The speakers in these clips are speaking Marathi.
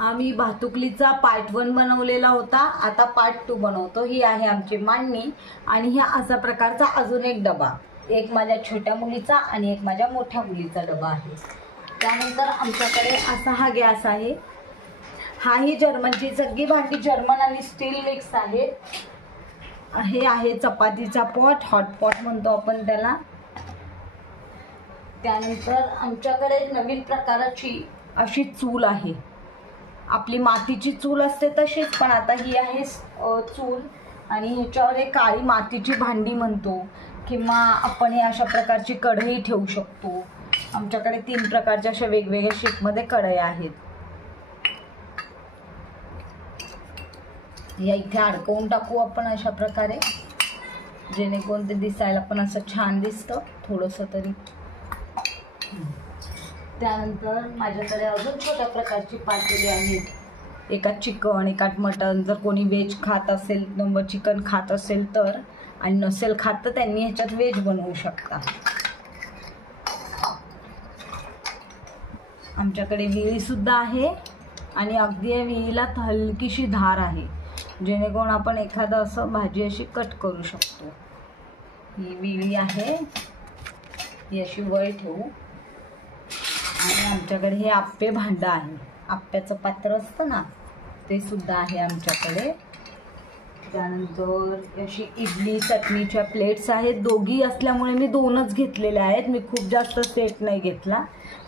आम्ही भातुकलीचा पार्ट 1 बनवलेला होता, आता पार्ट 2 बनवतो। ही आहे आमची मांडणी आणि ह्या अशा प्रकारचा अजून एक डबा, एक माझ्या छोट्या मुलीचा आणि एक माझ्या मोठ्या मुलीचा डबा आहे। त्यानंतर आमच्याकडे असा हा गॅस आहे। हा ही जर्मनची सगळी भांडी जर्मन आणि स्टील मिक्स आहेत। हे आहे चपातीचा पॉट, हॉट पॉट म्हणतो आपण त्याला। त्यानंतर आमच्याकडे नवीन प्रकाराची अशी चूल आहे। आपली मातीची चूल असते तशीच, पण आता ही आहे चूल आणि ह्याच्यावर एक काळी मातीची भांडी म्हणतो किंवा आपण हे अशा प्रकारची कढई ठेवू शकतो। आमच्याकडे 3 प्रकारच्या अशा वेगवेगळ्या शेपमध्ये कढया आहेत। या इथे अडकवून टाकू आपण अशा प्रकारे, जेणेकरून ते दिसायला पण असं छान दिसतं थोडंसं तरी। त्यानंतर माझ्याकडे अजून छोट्या प्रकारची पातेली आहेत, एकात चिकन एकात मटन। जर कोणी व्हेज खात असेल, नंबर चिकन खात असेल तर, आणि नसेल खात तर त्यांनी ह्याच्यात व्हेज बनवू शकता। आमच्याकडे विळी सुद्धा आहे आणि अगदी या विळीला हलकीशी धार आहे, जेणेकरून आपण एखादं असं भाजी अशी कट करू शकतो। ही विळी आहे, ही अशी वर ठेवू। आणि आमच्याकडे हे आप्पे भांडं आहे, आप्प्याचं पात्र असतं ना, ते सुद्धा आहे आमच्याकडे। त्यानंतर अशी इडली चटणीच्या प्लेट्स आहेत। दोघी असल्यामुळे मी 2च घेतलेल्या आहेत, मी खूप जास्त सेट नाही घेतला,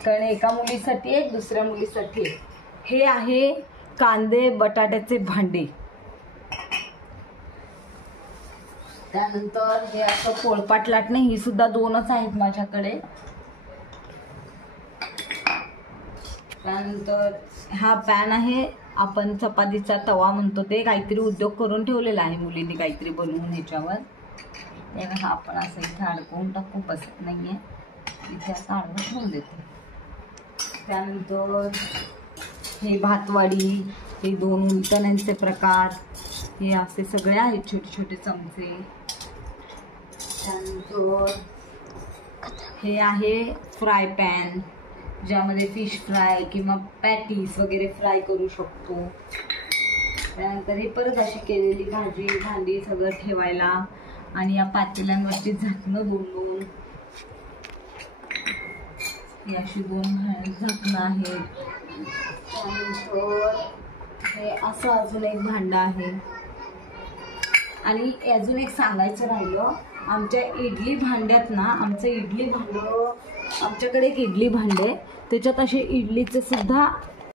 कारण एका मुलीसाठी एक, दुसऱ्या मुलीसाठी एक। हे आहे कांदे बटाट्याचे भांडे। त्यानंतर हे असं पोळपाट लाटणे, ही सुद्धा 2च आहेत माझ्याकडे। त्यानंतर हा पॅन आहे, आपण चपातीचा तवा म्हणतो, ते काहीतरी उद्योग करून ठेवलेला आहे मुलीने काहीतरी बनवून ह्याच्यावर। त्याला हा आपण असं इथे अडकवून टाकू, बसत नाहीये, इथे असं अडकवून ठेवून देते। त्यानंतर हे भातवाडी, हे 2 उलटण्यांचे प्रकार, हे असे सगळे आहेत छोटे छोटे चमचे। त्यानंतर हे आहे फ्राय पॅन, ज्यामध्ये फिश फ्राय किंवा पॅटीस वगैरे फ्राय करू शकतो। त्यानंतर हे परत अशी केलेली भाजी भांडी सगळं ठेवायला, आणि या पातेल्यांवरची झाकणं 2 ही अशी 2 झाकणं आहेत। त्यानंतर हे असं अजून एक भांडं आहे। आणि अजून एक सांगायचं राहिलं, आमच्या इडली भांड्यात ना, आमचं इडली भांडं, आमच्याकडे एक इडली भांडे, त्याच्यात असे इडलीचे सुद्धा